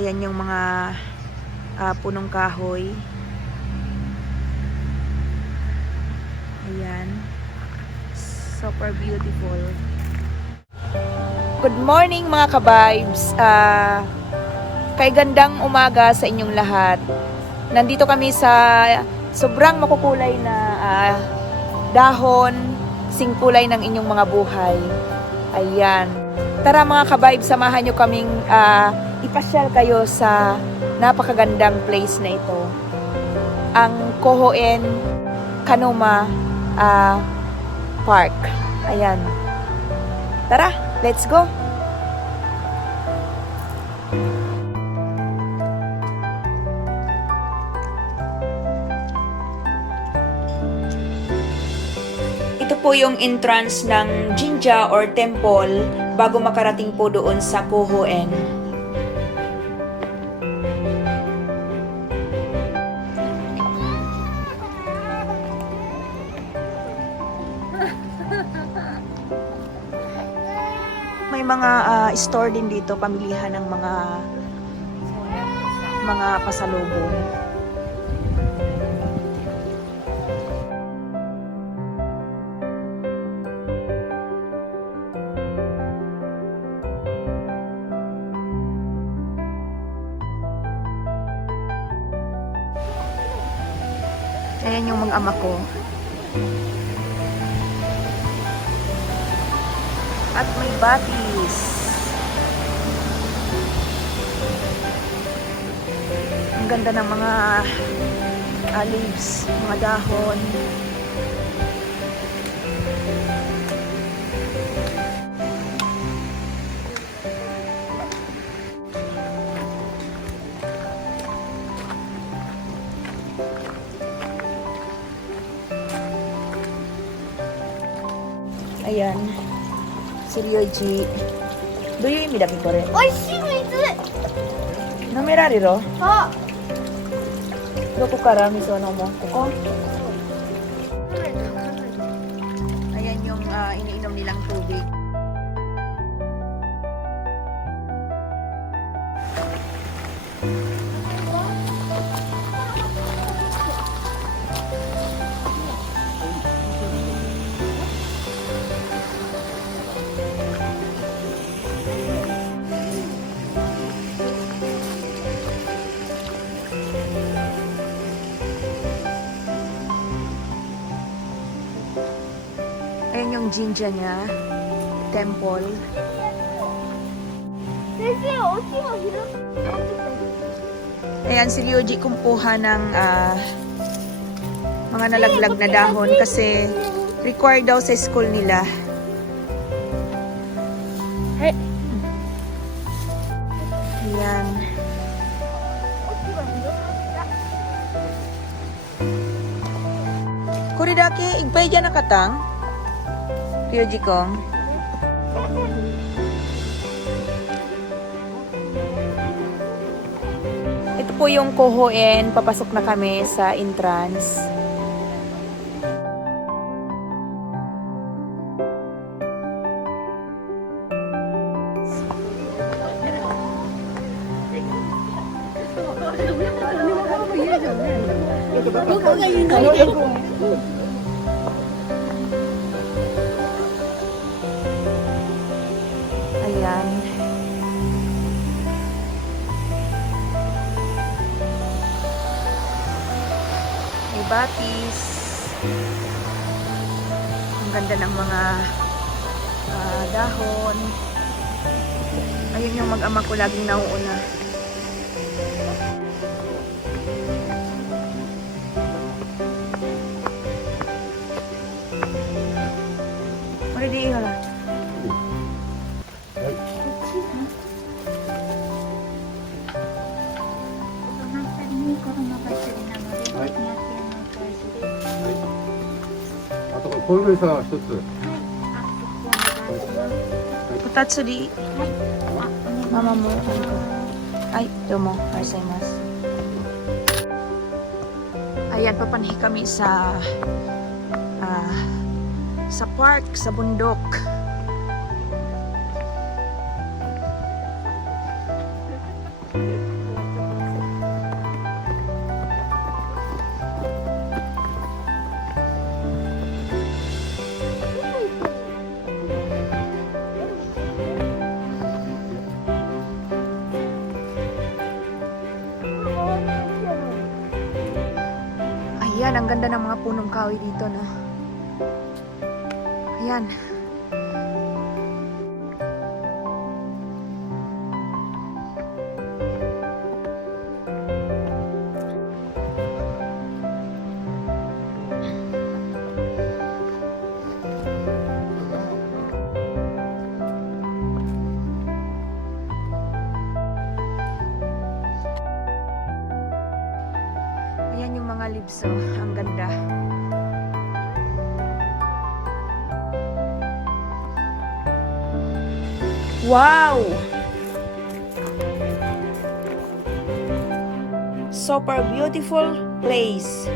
Ayan yung mga ah, punong kahoy. Ayan. Super beautiful. Good morning mga kabibes. Ah, kay gandang umaga sa inyong lahat. Nandito kami sa sobrang makukulay na ah, dahon, singkulay ng inyong mga buhay. Ayan. Tara mga kabibe, samahan nyo kaming ah, ipasyal kayo sa napakagandang place na ito. Ang Kohoen Kanuma ah, Park. Ayan. Tara, let's go! Ito po yung entrance ng Jinja or temple bago makarating po doon sa Kohoen. Mga store din dito, pamilihan ng mga mga pasalubong. Ayan yung mga ama ko. At may batis. ganda ng mga ah, leaves, mga dahon. Ayan. Si Ryoji. Do you imi dami ko rin? 美味しい水 Namirari ro? あ Doko kara miso no mo? Kuko? Ayan yung jinja niya, temple. Ayan, si Ryoji kumukuha ng uh, mga nalaglag na dahon kasi required daw sa school nila. Ayan. Kuridaki, igbay dyan nakatang? Pure Jikong. Ito po yung Kohoen. Papasok na kami sa entrance. Yun yung mag-ama ko laging nauuna. Ready ka lang. 거울에서 소스. 부타츠리. つ。二つり。ママも。Ay, domo. Marisaimas. Ayan, papanhi kami sa ah, sa park, sa bundok. Ganda ng mga punong kahoy dito, no? Ayan. Wow! Super beautiful place.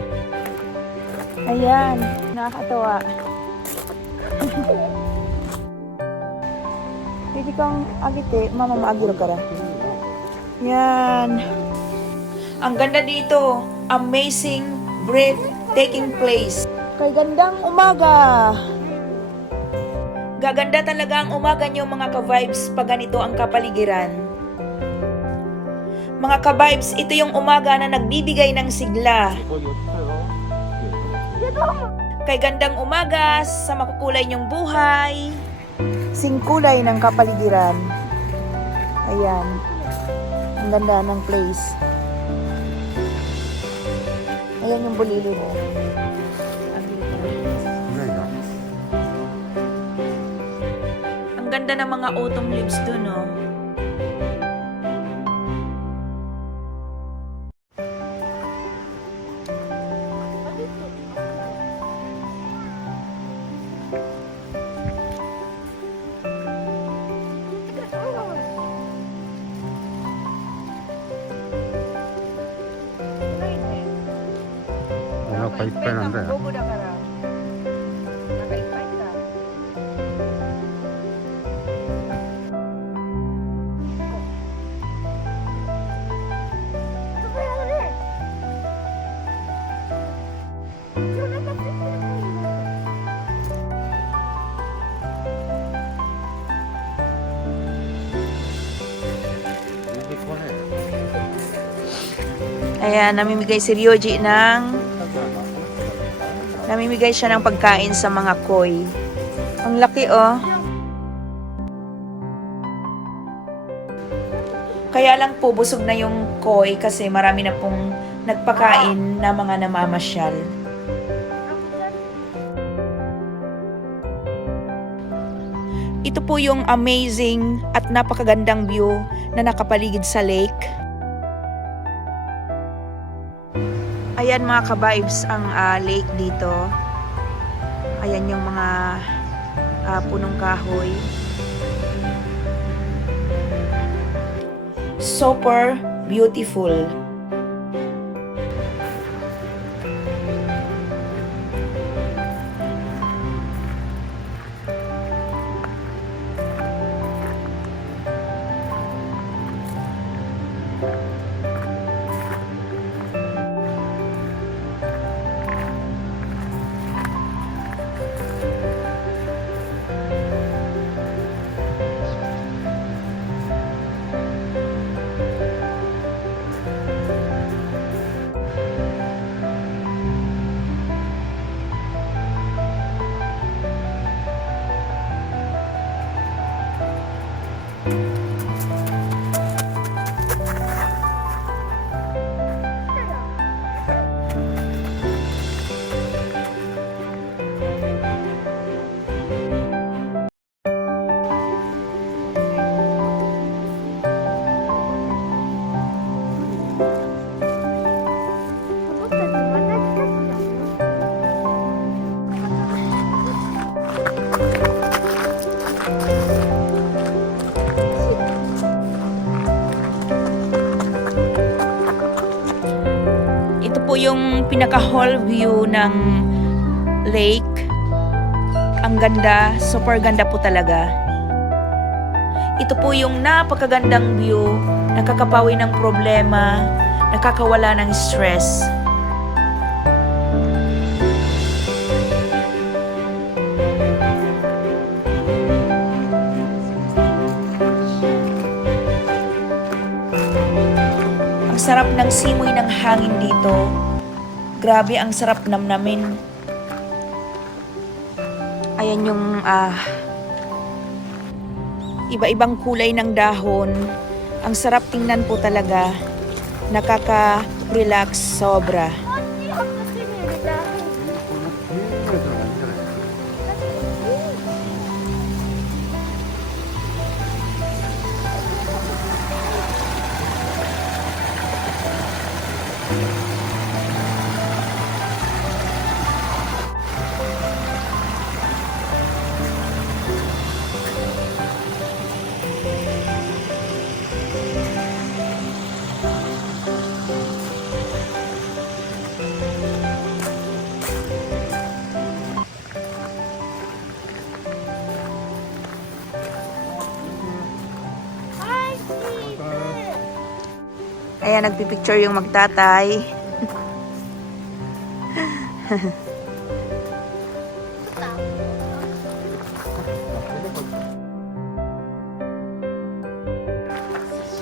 Ayan, nakakatawa. Pwede kang agite, mama maagiro ka ra. Yan. Ang ganda dito. Amazing, breathtaking place. Kay gandang umaga. Gaganda talaga ang umaga niyo mga ka-vibes pag ganito ang kapaligiran. Mga ka-vibes, ito yung umaga na nagbibigay ng sigla. Kay gandang umaga sa makukulay niyong buhay. Singkulay ng kapaligiran. Ayan. Ang ganda ng place. Ayan yung bulili mo. Ganda ng mga autumn leaves dun, no? Ayan, namimigay si Ryoji ng... Namimigay siya ng pagkain sa mga koi. Ang laki, oh. Kaya lang po, busog na yung koi kasi marami na pong nagpakain na mga namamasyal. Ito po yung amazing at napakagandang view na nakapaligid sa lake. Ayan mga ka-vibes ang ah, lake dito. Ayan yung mga ah, punong kahoy. Super beautiful. Pinaka-hall view ng lake. Ang ganda, super ganda po talaga. Ito po yung napakagandang view, nakakapawi ng problema, nakakawala ng stress. Ang sarap ng simoy ng hangin dito. Grabe, ang sarap namnamin. Ayan yung ah, iba-ibang kulay ng dahon. Ang sarap tingnan po talaga. Nakaka-relax sobra. Ayan, nagpipicture yung magtatay.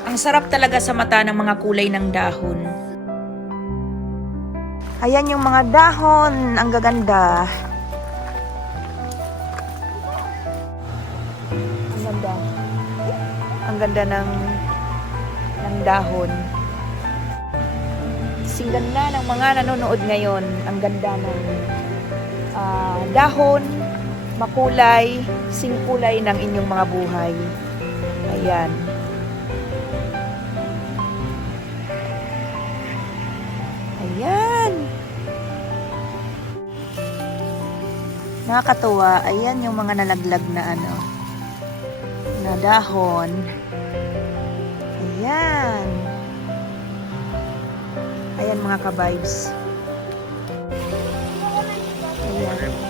Ang sarap talaga sa mata ng mga kulay ng dahon. Ayan yung mga dahon. Ang gaganda. Ang ganda. Ang ganda ng ng dahon. Singganda ng mga nanonood ngayon. Ang ganda ng ah, dahon, makulay, singkulay ng inyong mga buhay. Ayan. Ayan. Nakakatuwa. Ayan yung mga nalaglag na ano, na dahon. Ayan. Ayan mga ka-vibes. Ayan.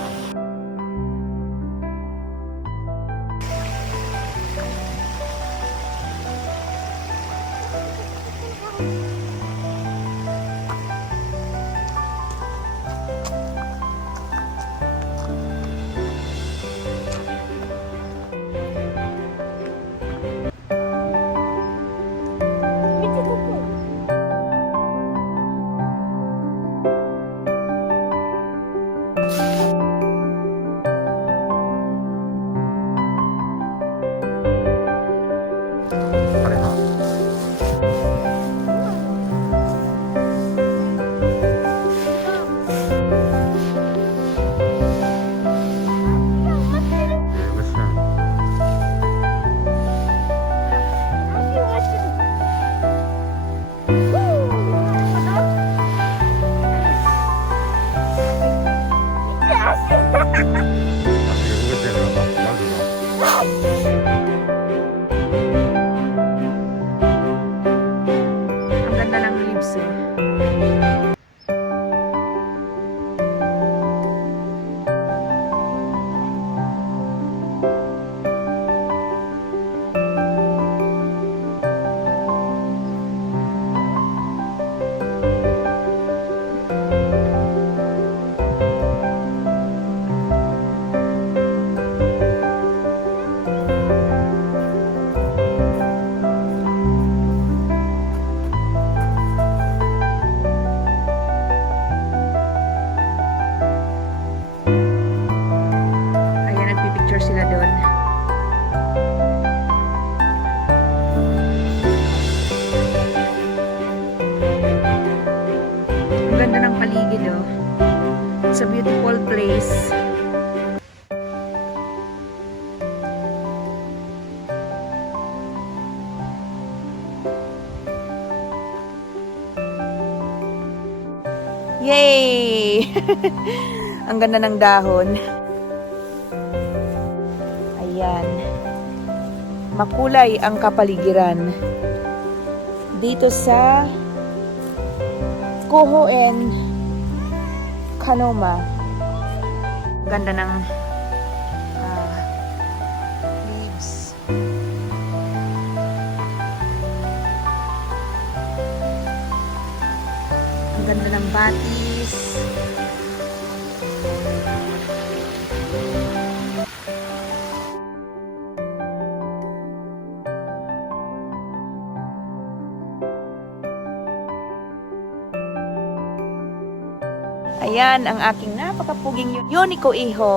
A beautiful place. Yay! Ang ganda ng dahon. Ayan. Makulay ang kapaligiran. Dito sa Kuhoen, Kanoma. Ganda ng Ayan ang aking napakapuging Yuniko Iho.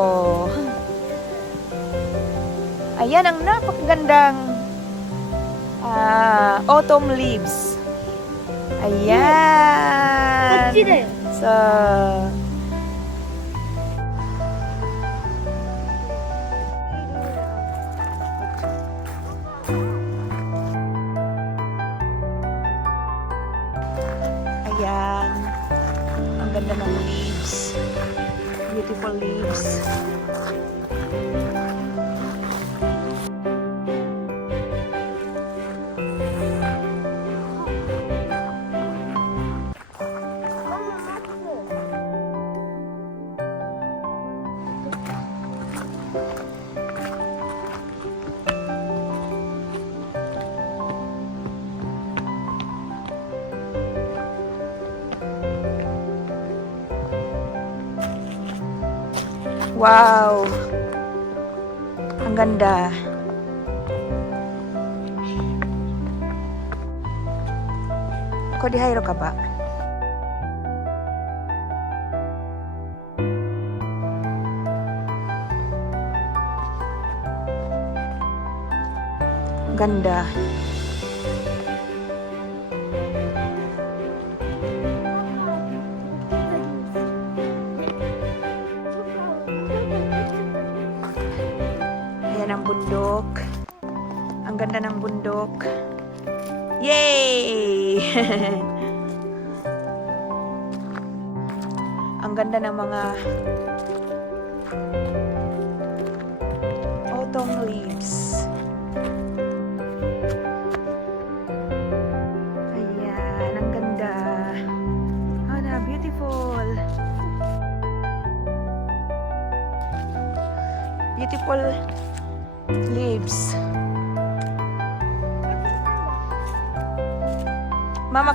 Ayan ang napakagandang uh, autumn leaves. Ayan. So, Wow! Ang ganda. Ako di hayro ka ba? Ganda. Ang bundok. Ang ganda ng bundok. Yay! ang ganda ng mga autumn leaves.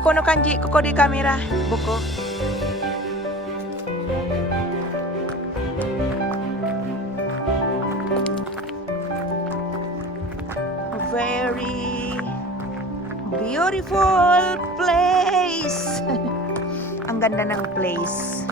Mama, kono kanji ko di kamera. Buko. A very beautiful place. Ang ganda ng place.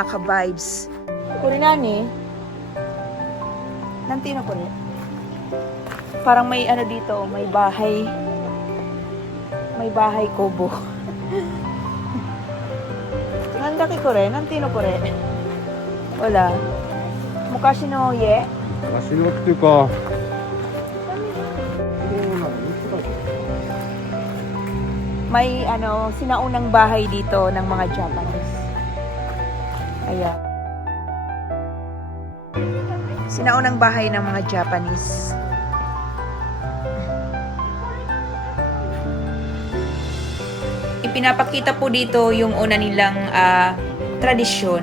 mga ka-vibes. Kuri nani, nantino ko rin. Parang may ano dito, may bahay. May bahay kobo. Nandaki ko rin, nantino ko rin. Wala. Mukha sinoye. Mukha sinoye ka. may ano sinaunang bahay dito ng mga Japanese. Ayan. Sinaunang bahay ng mga Japanese. Ipinapakita po dito yung una nilang uh, tradisyon.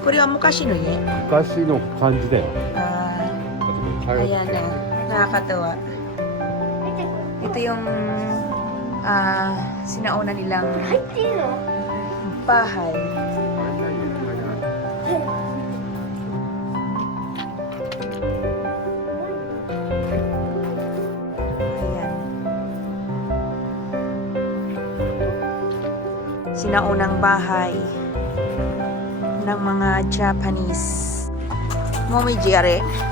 Kuri wa mukashi no ye? Mukashi no kanji da yo. Ah, ayan na. Nakakatawa. Ito yung uh, sinauna nilang bahay. Ayan. Sinaunang bahay ng mga Japanese. Momiji are.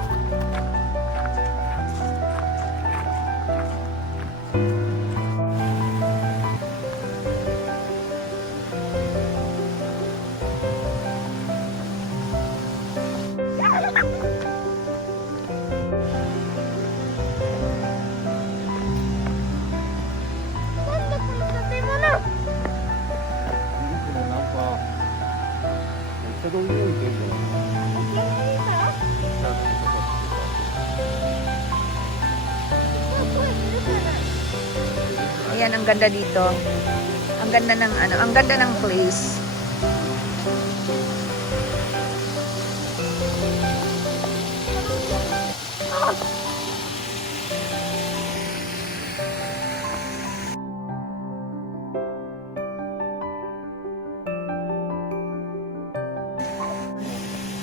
Ganda dito. Ang ganda ng ano, ang ganda ng place.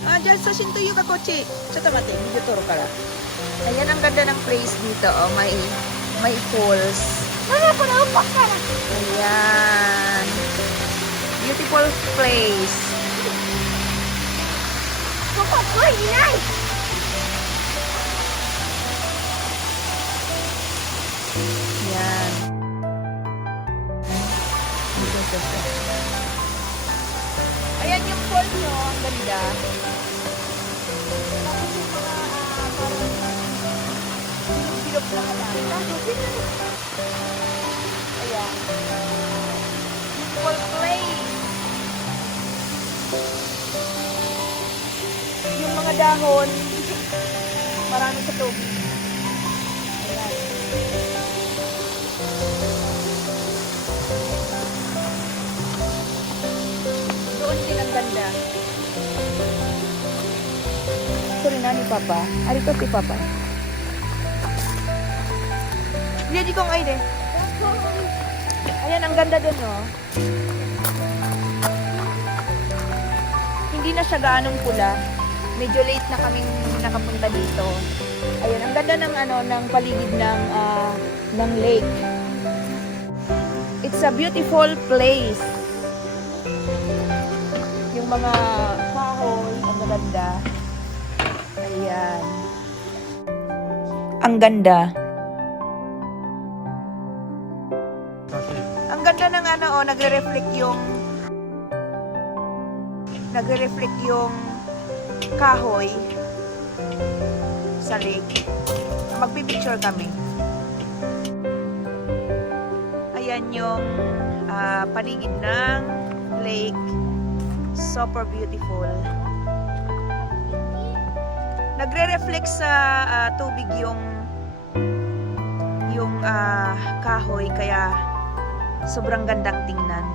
Ah, dyan sa Shintoyu ka kochi. Tsaka mati, medyo turo ka lang. Ayan ang ganda ng place dito. Oh, may may falls. Ayan. Beautiful place. Ayan. Ayan yung falls nyo. Ang ganda. Bilog na ka Ayan. Beautiful place. Yung mga dahon, marami sa tubig. Ayan. Ganda. Sorry na ni Papa. Arito si Papa. Hindi, di kong ay de. Ayan, ang ganda din, no? Hindi na siya gaanong pula. Medyo late na kaming nakapunta dito. Ayan, ang ganda ng ano, ng paligid ng ah, ng lake. It's a beautiful place. Yung mga kahoy, ang gaganda. Ayan. Ang ganda. Nagre-reflect yung nagre-reflect yung kahoy sa lake. Magpipicture kami. Ayan yung ah, paligid ng lake. Super beautiful. Nagre-reflect sa ah, tubig yung yung ah, kahoy kaya sobrang gandang tingnan.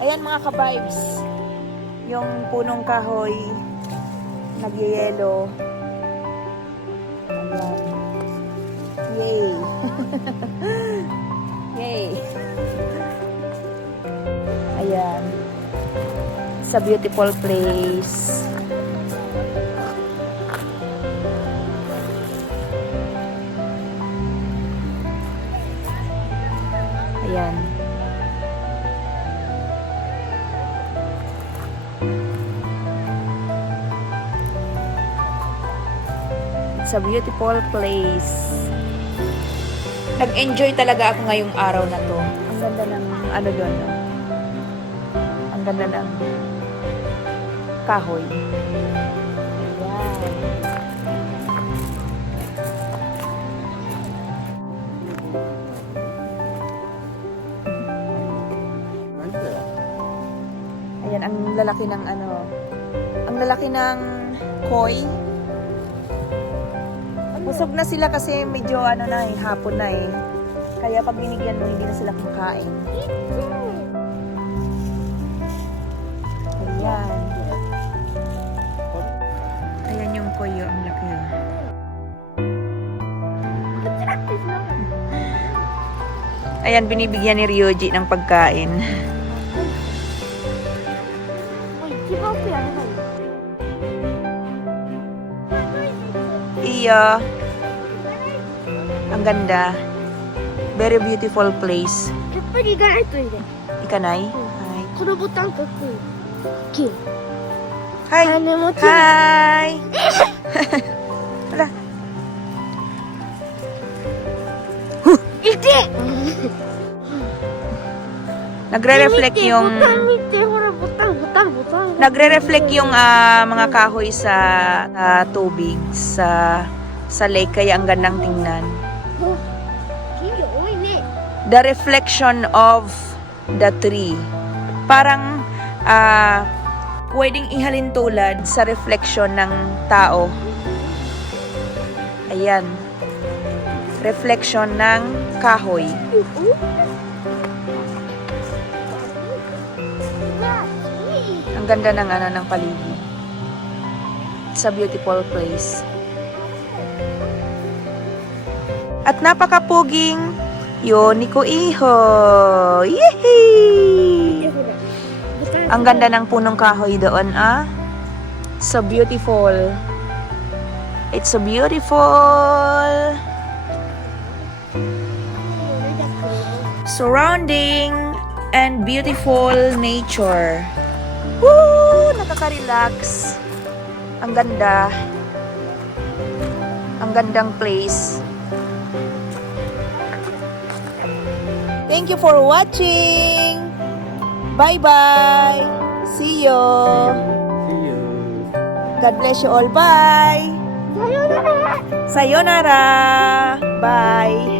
Ayan mga ka-vibes. Yung punong kahoy, nagyayelo. Ayan. Yay! Yay! Ayan. It's a beautiful place. Ayan. It's a beautiful place. Nag-enjoy talaga ako ngayong araw na to. Ang ganda ng ano doon. No? Ang ganda ng kahoy. Ayan. ang lalaki ng ano, ang lalaki ng koi. Busog na sila kasi medyo ano na eh, hapon na eh. Kaya pag binigyan mo, hindi na sila kumakain. Ayan. Ayan yung koi, oh, ang laki. oh. Ayan, binibigyan ni Ryoji ng pagkain. Iya. Ang ganda. Very beautiful place. やっぱり行かないといいね。 Ikanay? このボタンかっこいい。キュ Hi! 羽持ち。 Hi! Wala. いて Nagre-reflect 見て yung ボタン見て、ほらボタン、ボタン、ボタン。 nagre-reflect yung ah, mga kahoy sa ah, tubig sa sa lake kaya ang gandang tingnan. the reflection of the tree. Parang uh, pwedeng ihalin tulad sa reflection ng tao. Ayan. Reflection ng kahoy. Ang ganda ng ano ng paligid. It's a beautiful place. At napakapuging Yoniko Iho. Yehey! Ang ganda ng punong kahoy doon, ah. So beautiful. It's so beautiful. Surrounding and beautiful nature. Woo! Nakaka-relax. Ang ganda. Ang gandang place. Thank you for watching. Bye-bye. See you. See you. God bless you all. Bye. Sayonara! Sayonara. Bye.